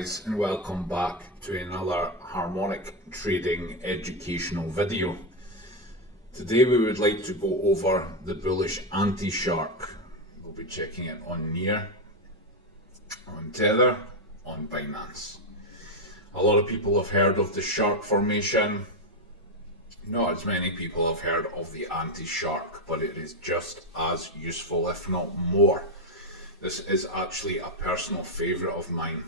guys, and welcome back to another Harmonic trading educational video. Today we would like to go over the bullish anti-shark. We'll be checking it on Near, on Tether, on Binance. A lot of people have heard of the shark formation. Not as many people have heard of the anti-shark, but it is just as useful, if not more. This is actually a personal favourite of mine.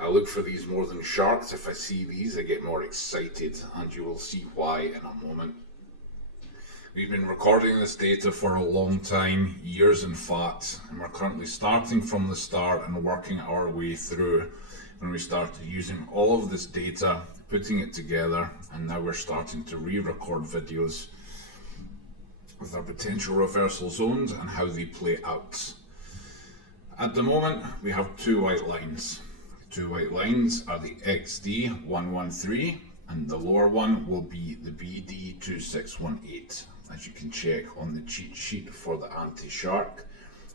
I look for these more than sharks. If I see these, I get more excited, and you will see why in a moment. We've been recording this data for a long time, years in fact, and we're currently starting from the start and working our way through when we started using all of this data, putting it together, and now we're starting to re-record videos with our potential reversal zones and how they play out. At the moment, we have two white lines. The two white lines are the XD113, and the lower one will be the BD2618. As you can check on the cheat sheet for the anti-shark,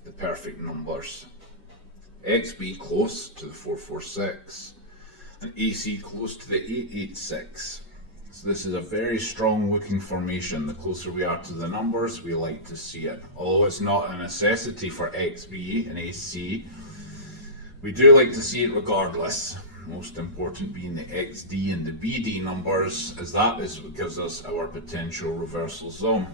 the perfect numbers. XB close to the 446, and AC close to the 886. So this is a very strong looking formation. The closer we are to the numbers, we like to see it. Although it's not a necessity for XB and AC, we do like to see it regardless. Most important being the XD and the BD numbers, as that is what gives us our potential reversal zone.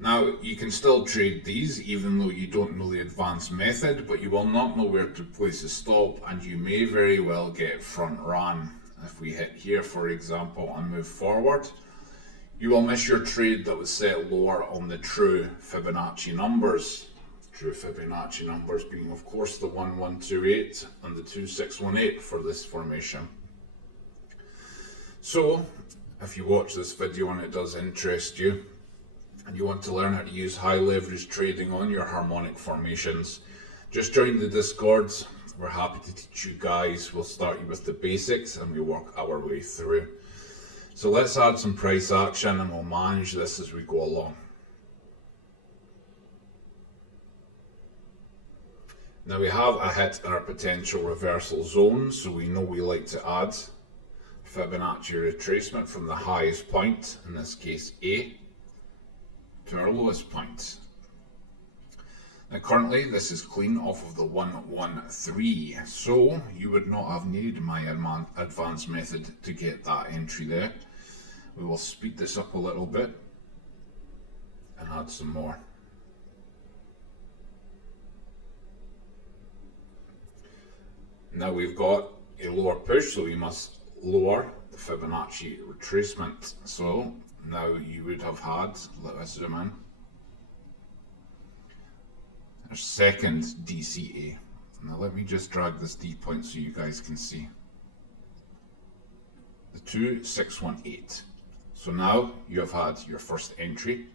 Now, you can still trade these even though you don't know the advanced method, but you will not know where to place a stop, and you may very well get front ran. If we hit here, for example, and move forward, you will miss your trade that was set lower on the true Fibonacci numbers. True Fibonacci numbers being, of course, the 1128 and the 2618 for this formation. So, if you watch this video and it does interest you, and you want to learn how to use high leverage trading on your harmonic formations, just join the Discords. We're happy to teach you guys. We'll start you with the basics and we work our way through. So let's add some price action and we'll manage this as we go along. Now we have a hit in our potential reversal zone, so we know we like to add Fibonacci retracement from the highest point, in this case A, to our lowest point. Now currently this is clean off of the 113, so you would not have needed my advanced method to get that entry there. We will speed this up a little bit and add some more. Now we've got a lower push, so we must lower the Fibonacci retracement. So now you would have had, let us zoom in, our second DCA. Now let me just drag this D point so you guys can see. The 2618. So now you have had your first entry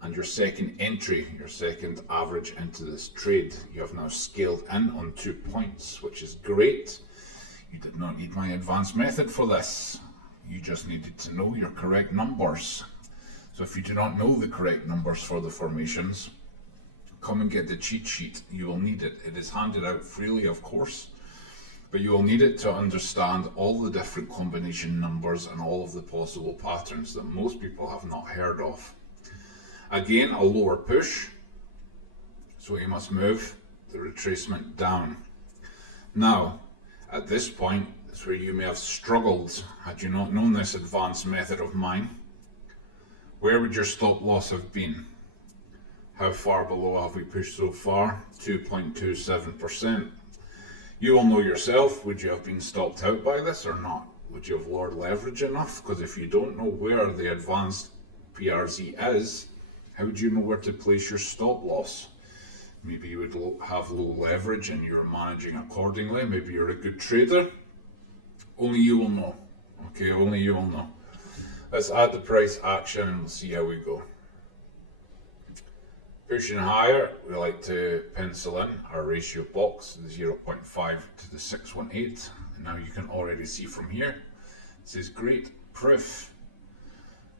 and your second entry, your second average into this trade. You have now scaled in on 2 points, which is great. You did not need my advanced method for this. You just needed to know your correct numbers. So if you do not know the correct numbers for the formations, come and get the cheat sheet. You will need it. It is handed out freely, of course, but you will need it to understand all the different combination numbers and all of the possible patterns that most people have not heard of. Again, a lower push, so you must move the retracement down. Now, at this point, is where you may have struggled had you not known this advanced method of mine. Where would your stop loss have been? How far below have we pushed so far? 2.27%. You will know yourself, would you have been stopped out by this or not? Would you have lowered leverage enough? Because if you don't know where the advanced PRZ is, how would you know where to place your stop loss? Maybe you would have low leverage and you're managing accordingly. Maybe you're a good trader. Only you will know. Okay, only you will know. Let's add the price action and we'll see how we go. Pushing higher, we like to pencil in our ratio box, the 0.5 to the 618. And now you can already see from here, this is great proof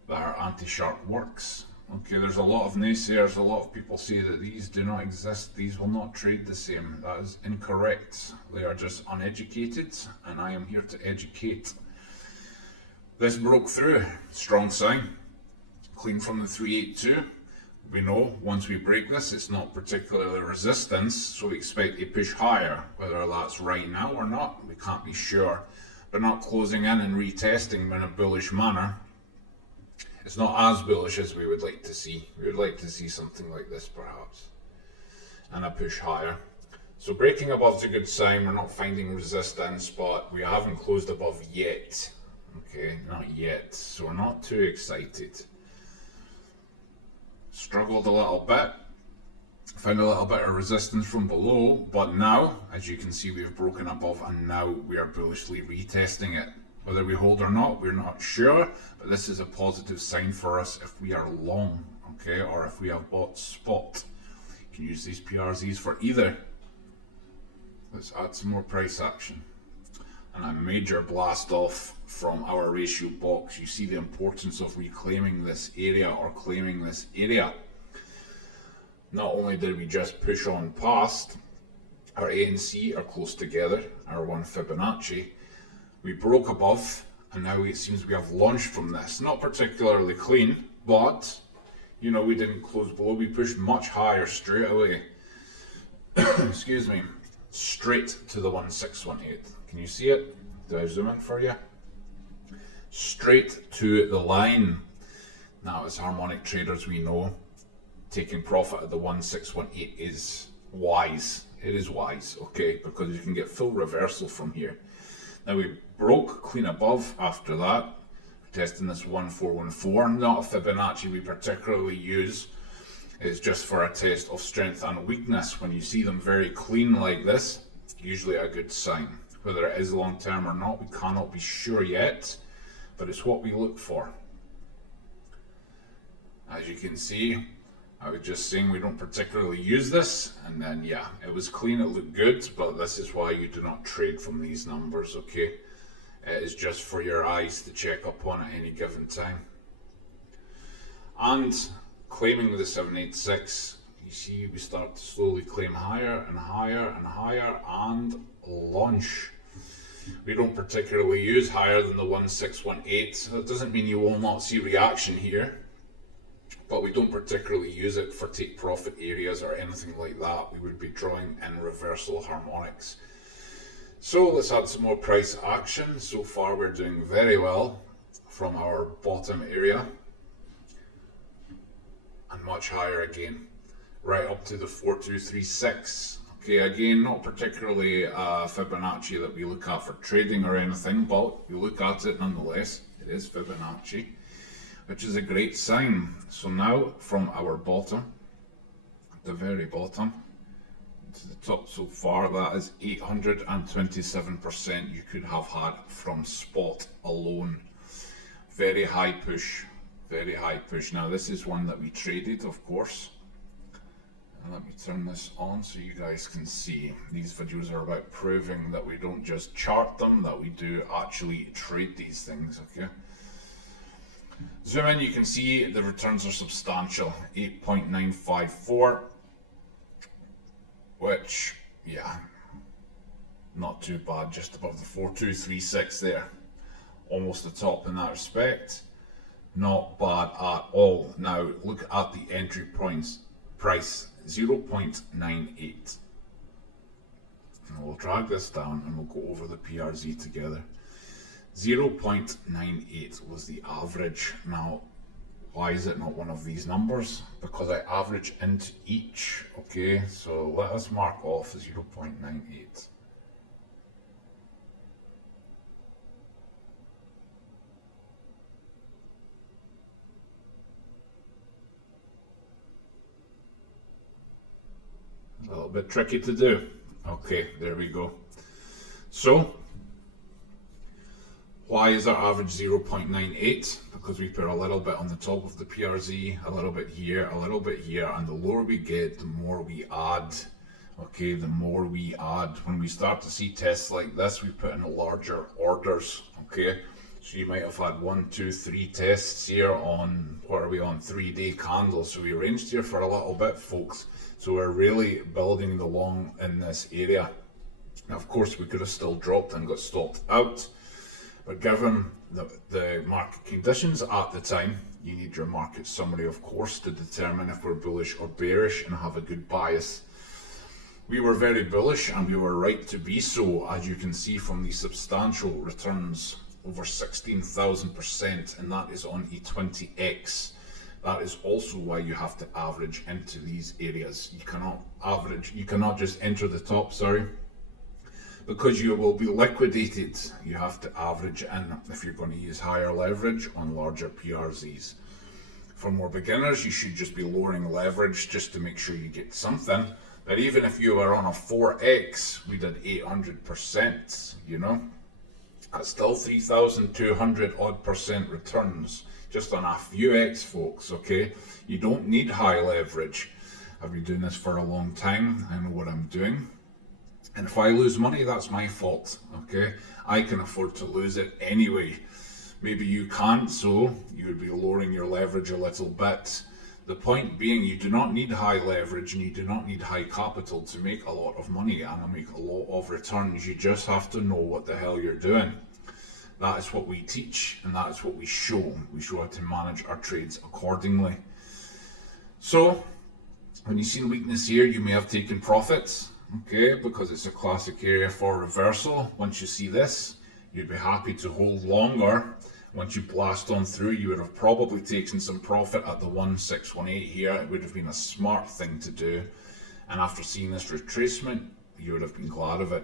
that our anti-shark works. Okay, there's a lot of naysayers, a lot of people say that these do not exist, these will not trade the same. That is incorrect. They are just uneducated, and I am here to educate. This broke through, strong sign, clean from the 382. We know once we break this, it's not particularly resistance, so we expect a push higher. Whether that's right now or not, we can't be sure. But not closing in and retesting in a bullish manner. It's not as bullish as we would like to see. We would like to see something like this perhaps, and a push higher. So breaking above is a good sign. We're not finding resistance, but we haven't closed above yet. Okay, not yet, so we're not too excited. Struggled a little bit, found a little bit of resistance from below, but now, as you can see, we've broken above and now we are bullishly retesting it. Whether we hold or not, we're not sure, but this is a positive sign for us if we are long, okay, or if we have bought spot. You can use these PRZs for either. Let's add some more price action. And a major blast off from our ratio box. You see the importance of reclaiming this area or claiming this area. Not only did we just push on past, our A and C are close together, our 1 Fibonacci. We broke above, and now it seems we have launched from this. Not particularly clean, but you know, we didn't close below. We pushed much higher straight away. Excuse me. Straight to the 1618. Can you see it? Do I zoom in for you? Straight to the line. Now, as harmonic traders, we know taking profit at the 1618 is wise. It is wise, okay, because you can get full reversal from here. Now, we broke clean above after that. We're testing this 1414. Not a Fibonacci we particularly use. It's just for a test of strength and weakness. When you see them very clean like this, usually a good sign. Whether it is long term or not, we cannot be sure yet, but it's what we look for. As you can see, I was just saying we don't particularly use this, and then yeah, it was clean, it looked good, but this is why you do not trade from these numbers, okay? It is just for your eyes to check up on at any given time. And claiming the 786, you see we start to slowly claim higher and higher and higher and launch. We don't particularly use higher than the 1618, so that doesn't mean you will not see reaction here, but we don't particularly use it for take profit areas or anything like that. We would be drawing in reversal harmonics. So let's add some more price action. So far we're doing very well from our bottom area, and much higher again, right up to the 4236. Okay, again, not particularly Fibonacci that we look at for trading or anything, but we look at it nonetheless. It is Fibonacci, which is a great sign. So now from our bottom, the very bottom, to the top so far, that is 827% you could have had from spot alone. Very high push, very high push. Now this is one that we traded, of course. And let me turn this on so you guys can see. These videos are about proving that we don't just chart them, that we do actually trade these things, okay? Zoom in, you can see the returns are substantial, 8.954, which, yeah, not too bad, just above the 4236 there. Almost the top in that respect. Not bad at all. Now, look at the entry points price, 0.98. And we'll drag this down and we'll go over the PRZ together. 0.98 was the average. Now, why is it not one of these numbers? Because I average into each. Okay, so let us mark off 0.98. A little bit tricky to do. Okay, there we go. So, why is our average 0.98? Because we put a little bit on the top of the PRZ, a little bit here, a little bit here, and the lower we get, the more we add. Okay, the more we add. When we start to see tests like this, we put in larger orders. Okay, So you might have had 1, 2, 3 tests here on, what are we on, 3-day candles. So we ranged here for a little bit, folks. So we're really building the long in this area. Now, of course, we could have still dropped and got stopped out. But given the market conditions at the time, you need your market summary, of course, to determine if we're bullish or bearish and have a good bias. We were very bullish and we were right to be so, as you can see from these substantial returns, over 16,000%, and that is on a 20x. That is also why you have to average into these areas. You cannot just enter the top, because you will be liquidated. You have to average in if you're going to use higher leverage on larger PRZs. For more beginners, you should just be lowering leverage just to make sure you get something. But even if you were on a 4x, we did 800%, you know. That's still 3,200 odd percent returns just on a few X, folks, okay? You don't need high leverage. I've been doing this for a long time. I know what I'm doing. And if I lose money, that's my fault, okay? I can afford to lose it anyway. Maybe you can't, so you would be lowering your leverage a little bit. The point being, you do not need high leverage and you do not need high capital to make a lot of money and make a lot of returns. You just have to know what the hell you're doing. That is what we teach and that is what we show. We show how to manage our trades accordingly. So, when you see weakness here, you may have taken profits, okay, because it's a classic area for reversal. Once you see this, you'd be happy to hold longer. Once you blast on through, you would have probably taken some profit at the 1618 here. It would have been a smart thing to do. And after seeing this retracement, you would have been glad of it.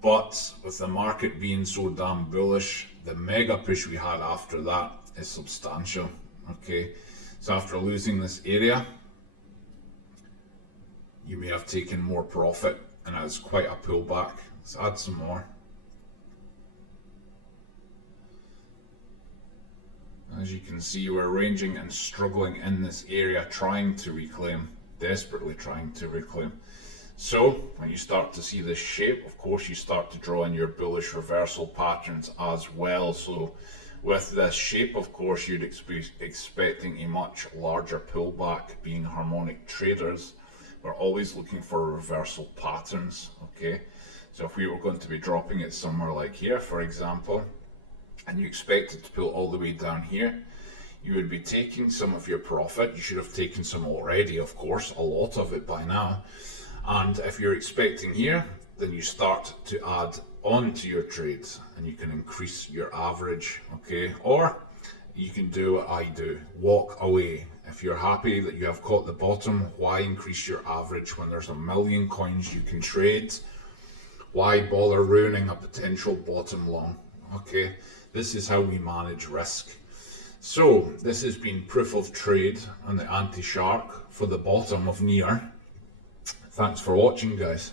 But with the market being so damn bullish, the mega push we had after that is substantial. Okay, so after losing this area, you may have taken more profit, and it's quite a pullback. Let's add some more. As you can see, we're ranging and struggling in this area, trying to reclaim, desperately trying to reclaim. So, when you start to see this shape, of course, you start to draw in your bullish reversal patterns as well. So, with this shape, of course, you'd be expecting a much larger pullback. Being harmonic traders, we're always looking for reversal patterns, okay? So, if we were going to be dropping it somewhere like here, for example, and you expect it to pull all the way down here, you would be taking some of your profit. You should have taken some already, of course, a lot of it by now. And if you're expecting here, then you start to add on to your trades and you can increase your average, okay? Or you can do what I do, walk away. If you're happy that you have caught the bottom, why increase your average when there's a million coins you can trade? Why bother ruining a potential bottom long, okay? This is how we manage risk. So this has been proof of trade on the anti-shark for the bottom of near. Thanks for watching, guys.